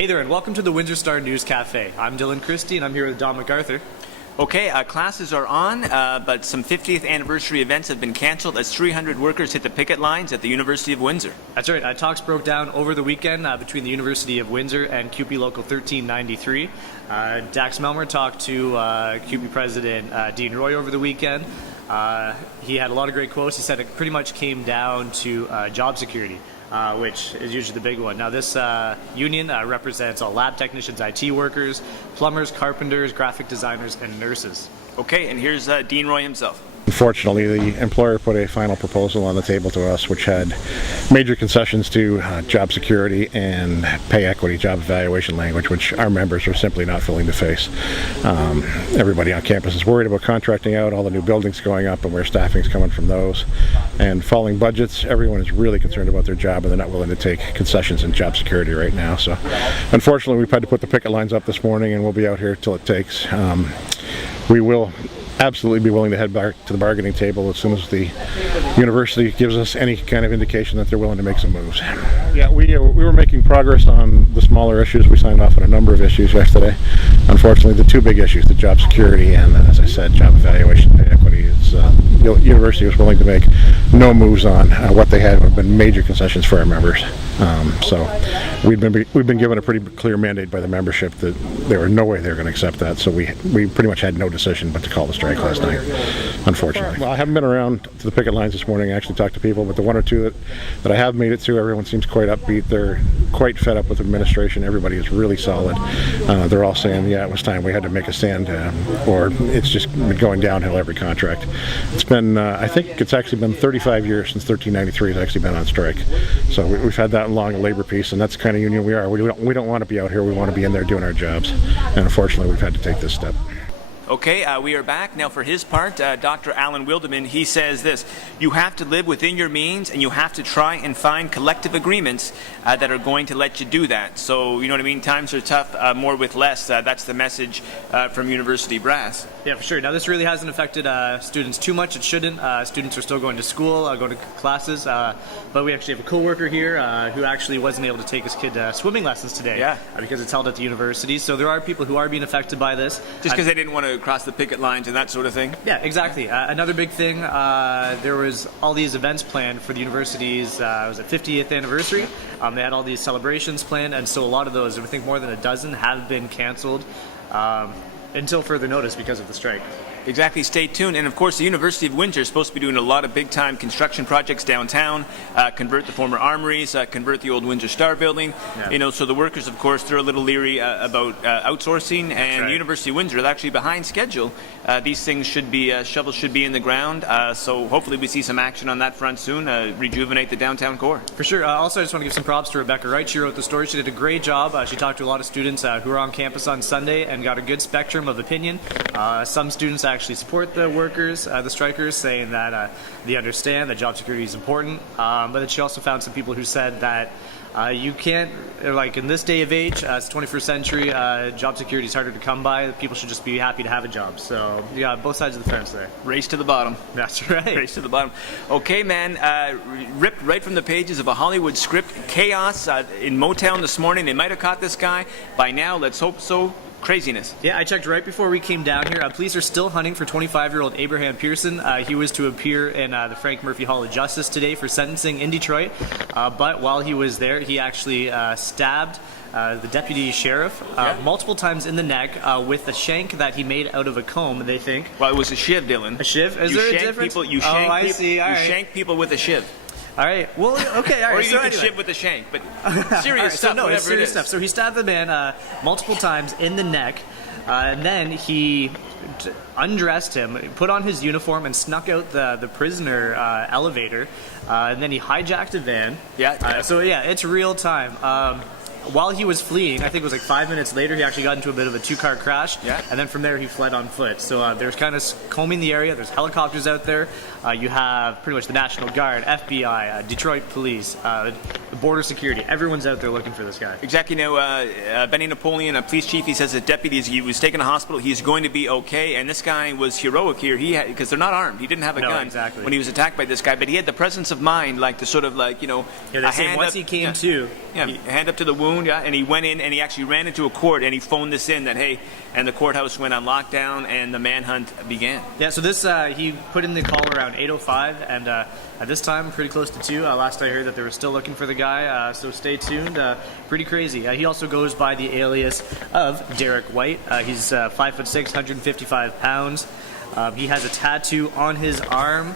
Hey there, and welcome to the Windsor Star News Cafe. I'm Dylan Kristy, and I'm here with Don McArthur. Okay, classes are on, but some 50th anniversary events have been canceled as 300 workers hit the picket lines at the University of Windsor. That's right. Talks broke down over the weekend between the University of Windsor and CUPE Local 1393. Dax Melmer talked to CUPE President Dean Roy over the weekend. He had a lot of great quotes. He said it pretty much came down to job security, which is usually the big one. Now, this union represents all lab technicians, IT workers, plumbers, carpenters, graphic designers, and nurses. Okay, and here's Dean Roy himself. Unfortunately, the employer put a final proposal on the table to us which had major concessions to job security and pay equity job evaluation language, which our members are simply not willing to face. Everybody on campus is worried about contracting out, all the new buildings going up and where staffing is coming from those. And falling budgets, everyone is really concerned about their job and they're not willing to take concessions in job security right now. So unfortunately, we've had to put the picket lines up this morning and we'll be out here till it takes. We will absolutely be willing to head back to the bargaining table as soon as the university gives us any kind of indication that they're willing to make some moves. Yeah, we were making progress on the smaller issues. We signed off on a number of issues yesterday. Unfortunately, the two big issues, the job security and, as I said, job evaluation pay equity, the university was willing to make no moves on what they had have been major concessions for our members. So we've been given a pretty clear mandate by the membership that there were no way they were going to accept that. So we pretty much had no decision but to call the strike last night, unfortunately. Well, I haven't been around to the picket lines this morning. I actually talked to people, but the one or two that I have made it to, everyone seems quite upbeat. They're quite fed up with administration. Everybody is really solid. They're all saying, yeah, it was time. We had to make a stand, or it's just been going downhill every contract. It's been, I think it's actually been 35 years since 1393 has actually been on strike. So we've had that long a labor peace, and that's the kind of union we are. We don't want to be out here. We want to be in there doing our jobs. And unfortunately, we've had to take this step. Okay, we are back. Now for his part, Dr. Alan Wilderman, he says this: you have to live within your means and you have to try and find collective agreements that are going to let you do that. So, you know what I mean? Times are tough, more with less. That's the message from University Brass. Yeah, for sure. Now, this really hasn't affected students too much. It shouldn't. Students are still going to school, going to classes, but we actually have a co-worker here who actually wasn't able to take his kid swimming lessons today because it's held at the university. So there are people who are being affected by this. Just because they didn't want to cross the picket lines and that sort of thing? Yeah, exactly. Another big thing, there was all these events planned for the university's 50th anniversary. They had all these celebrations planned, and so a lot of those, I think more than a dozen, have been canceled until further notice because of the strike. Exactly. Stay tuned. And of course, the University of Windsor is supposed to be doing a lot of big-time construction projects downtown, convert the former armories, convert the old Windsor Star building. Yeah. You know, so the workers, of course, they're a little leery about outsourcing. And the University of Windsor is actually behind schedule. These things should be shovels should be in the ground. So hopefully, we see some action on that front soon. Rejuvenate the downtown core. For sure. Also, I just want to give some props to Rebecca Wright. She wrote the story. She did a great job. She talked to a lot of students who were on campus on Sunday and got a good spectrum of opinion. Some students actually support the workers, the strikers, saying that they understand that job security is important, but then she also found some people who said that you can't, like in this day of age, it's the 21st century, job security is harder to come by. People should just be happy to have a job. So, yeah, both sides of the fence there. Race to the bottom. That's right. Race to the bottom. Okay, man, ripped right from the pages of a Hollywood script. Chaos in Motown this morning. They might have caught this guy. By now, let's hope so. Craziness. Yeah, I checked right before we came down here. Police are still hunting for 25-year-old Abraham Pearson. He was to appear in the Frank Murphy Hall of Justice today for sentencing in Detroit. But while he was there, he actually stabbed the deputy sheriff multiple times in the neck with a shank that he made out of a comb, they think. Well, it was a shiv, Dylan. A shiv? Is there a difference? You shank people with a shiv. All right. Well, okay. All right. Or you can shiv with a shank, but serious stuff. No, it's serious stuff. So he stabbed the man multiple times in the neck, and then he undressed him, put on his uniform, and snuck out the prisoner elevator, and then he hijacked a van. Yeah. So yeah, it's real time. While he was fleeing, I think it was like 5 minutes later, he actually got into a bit of a two-car crash, and then from there he fled on foot. So there's kind of combing the area. There's helicopters out there. You have pretty much the National Guard, FBI, Detroit Police, the Border Security. Everyone's out there looking for this guy. Exactly. Now, Benny Napoleon, a police chief, he says that deputies, he was taken to hospital. He's going to be okay. And this guy was heroic here. Because they're not armed. He didn't have a gun when he was attacked by this guy. But he had the presence of mind, like to sort of like, they say once he came to, hand up to the wound. wound, yeah, and he went in and he actually ran into a court and he phoned this in that, hey, and the courthouse went on lockdown and the manhunt began. Yeah, so this, he put in the call around 8:05, and at this time, pretty close to 2. Last I heard that they were still looking for the guy, so stay tuned. Pretty crazy. He also goes by the alias of Derek White. He's 5'6", 155 pounds. He has a tattoo on his arm,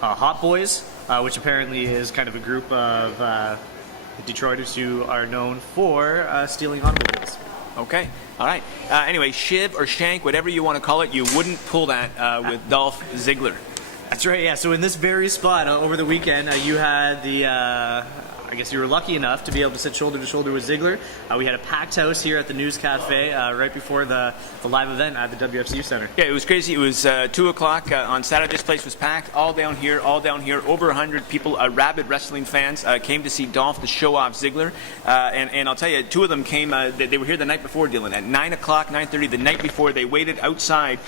Hot Boys, which apparently is kind of a group of Detroiters who are known for stealing automobiles. Okay, all right. Anyway, shiv or shank, whatever you want to call it, you wouldn't pull that with Dolph Ziggler. That's right, yeah. So in this very spot over the weekend, you had the... I guess you were lucky enough to be able to sit shoulder to shoulder with Ziggler. We had a packed house here at the News Cafe right before the live event at the WFCU Center. Yeah, it was crazy. It was 2 o'clock on Saturday. This place was packed. All down here. Over 100 people, rabid wrestling fans, came to see Dolph to show off Ziggler. And I'll tell you, 2 of them came, they were here the night before, Dylan. At 9 o'clock, 9:30, the night before, they waited outside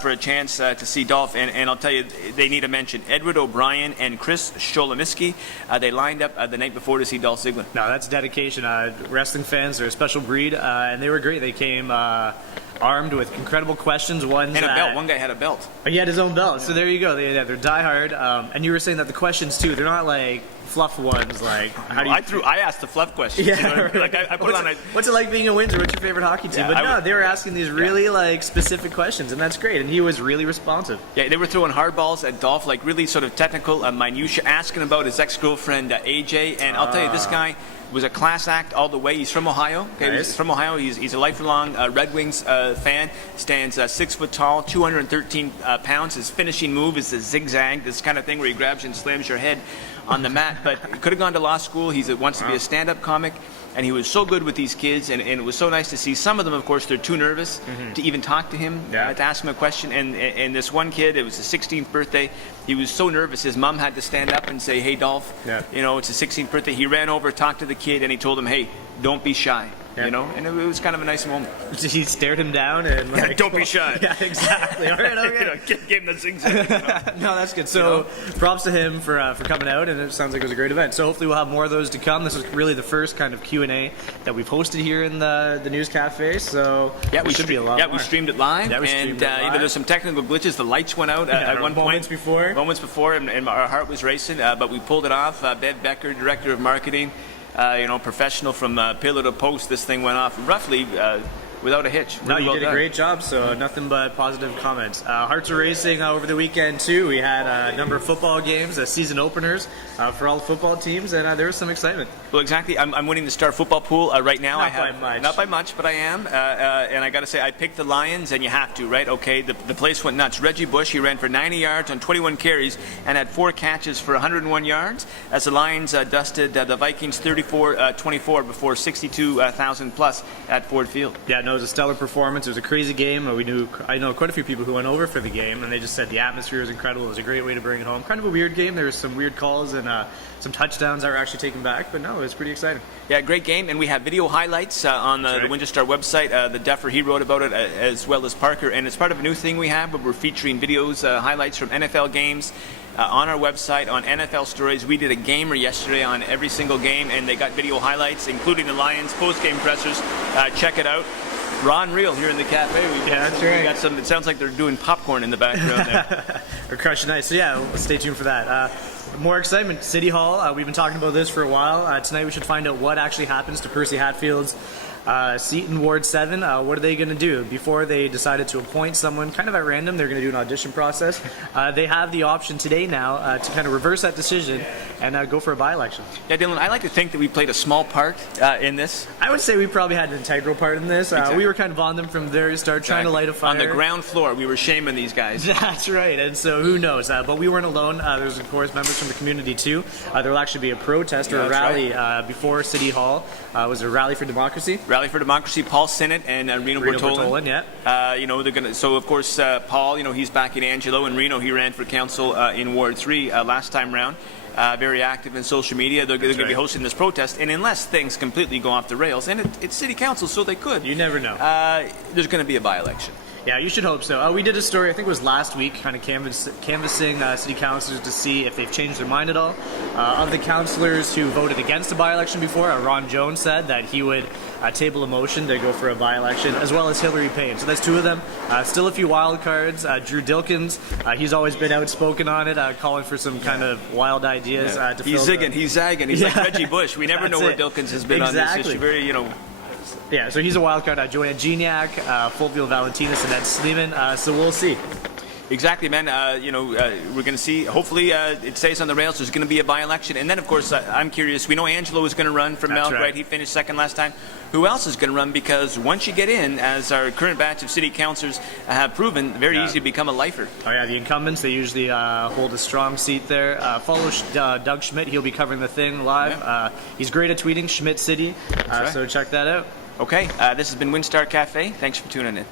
for a chance to see Dolph. And I'll tell you, they need a mention. Edward O'Brien and Chris Sholomiski, they lined up the night before to see Dolph Ziggler. No, that's dedication. Wrestling fans are a special breed, and they were great. They came armed with incredible questions. And a belt. One guy had a belt. He had his own belt. So there you go. They're diehard. And you were saying that the questions too, they're not like fluff ones. Like how do you? I asked the fluff questions. Yeah, you know, right. Like I put on. What's it like being in Windsor? What's your favorite hockey team? Yeah, but no, they were asking these really like specific questions, and that's great. And he was really responsive. Yeah, they were throwing hardballs at Dolph, like really sort of technical, minutia, asking about his ex-girlfriend AJ. And I'll tell you, this guy was a class act all the way. He's from Ohio. Okay, Nice. He's from Ohio. He's a lifelong Red Wings fan. Stands 6 foot tall, 213 pounds. His finishing move is the zigzag, this kind of thing where he grabs you and slams your head on the mat. But he could have gone to law school. He wants to be a stand-up comic. And he was so good with these kids, and it was so nice to see. Some of them, of course, they're too nervous to even talk to him, to ask him a question. And this one kid, it was his 16th birthday. He was so nervous. His mom had to stand up and say, "Hey, Dolph, you know, it's his 16th birthday." He ran over, talked to the kid, and he told him, "Hey, don't be shy." You know, and it was kind of a nice moment. He stared him down and like, don't be shy. Yeah, exactly. All right, okay. You know, gave him the zigzag. You know? No, that's good. So, props to him for coming out, and it sounds like it was a great event. So, hopefully, we'll have more of those to come. This is really the first kind of Q&A that we've hosted here in the News Cafe. So, yeah, we should be a lot. Yeah, more. we streamed it live. Yeah, we streamed it live. You know, there's some technical glitches. The lights went out at one point. Moments before, and our heart was racing, but we pulled it off. Bev Becker, director of marketing. You know, professional from pillar to post. This thing went off roughly without a hitch. No, Really you well did done. a great job, so nothing but positive comments. Hearts are racing over the weekend, too. We had a number of football games, season openers for all the football teams, and there was some excitement. Well, exactly. I'm winning the Star Football Pool right now. Not by much, but I am. And I got to say, I picked the Lions, and you have to, right? Okay, the place went nuts. Reggie Bush, he ran for 90 yards on 21 carries and had 4 catches for 101 yards as the Lions dusted the Vikings 34-24 before 62,000 plus at Ford Field. Yeah, no, it was a stellar performance. It was a crazy game. I know quite a few people who went over for the game, and they just said the atmosphere was incredible. It was a great way to bring it home. Kind of a weird game. There was some weird calls and some touchdowns that were actually taken back, but no, it was pretty exciting. Yeah, great game, and we have video highlights on the Windsor Star website. The Duffer, he wrote about it, as well as Parker, and it's part of a new thing we have where we're featuring videos, highlights from NFL games on our website, on NFL Stories. We did a gamer yesterday on every single game, and they got video highlights, including the Lions post-game pressers. Check it out. Raw and real here in the cafe. That's right. We got some. It sounds like they're doing popcorn in the background there. We're crushing ice. So yeah, stay tuned for that. More excitement. City Hall. We've been talking about this for a while. Tonight we should find out what actually happens to Percy Hatfield's seat in Ward 7. What are they going to do? Before they decided to appoint someone kind of at random, they're going to do an audition process. They have the option today now to kind of reverse that decision and go for a by-election. Yeah, Dylan, I like to think that we played a small part in this. I would say we probably had an integral part in this. Exactly. We were kind of on them from the very start, trying to light a fire. On the ground floor, we were shaming these guys. That's right, and so who knows? But we weren't alone. There's, of course, members from the community, too. There will actually be a protest or a rally before City Hall. It was a Rally for Democracy. Rally for Democracy, Paul Sinnott and Reno Bertolin. Yeah. You know, they're gonna. So of course, Paul, you know, he's backing Angelo, and Reno, he ran for council in Ward 3 last time round. Very active in social media. They're going to be hosting this protest, and unless things completely go off the rails, and it's city council, so they could. You never know. There's going to be a by-election. Yeah, you should hope so. We did a story, I think it was last week, kind of canvassing city councillors to see if they've changed their mind at all. Of the councillors who voted against a by-election before, Ron Jones said that he would table a motion to go for a by-election, as well as Hillary Payne. So that's two of them. Still a few wild cards. Drew Dilkins, he's always been outspoken on it, calling for some kind of wild ideas. To He's zigging, he's zagging, he's like Reggie Bush. We never know where Dilkins has been on this issue. Very, Yeah, so he's a wild card. Joanne Gignac, Fulvio Valentinas, and Ed Sleeman. So we'll see. Exactly, man. We're going to see. Hopefully, it stays on the rails. There's going to be a by-election, and then, of course, I'm curious. We know Angelo is going to run for Melk, right? He finished second last time. Who else is going to run? Because once you get in, as our current batch of city councillors have proven, very easy to become a lifer. Oh yeah, the incumbents, they usually hold a strong seat there. Follow Doug Schmidt. He'll be covering the thing live. Yeah. He's great at tweeting, Schmidt City. So check that out. Okay, this has been WinStar Cafe. Thanks for tuning in.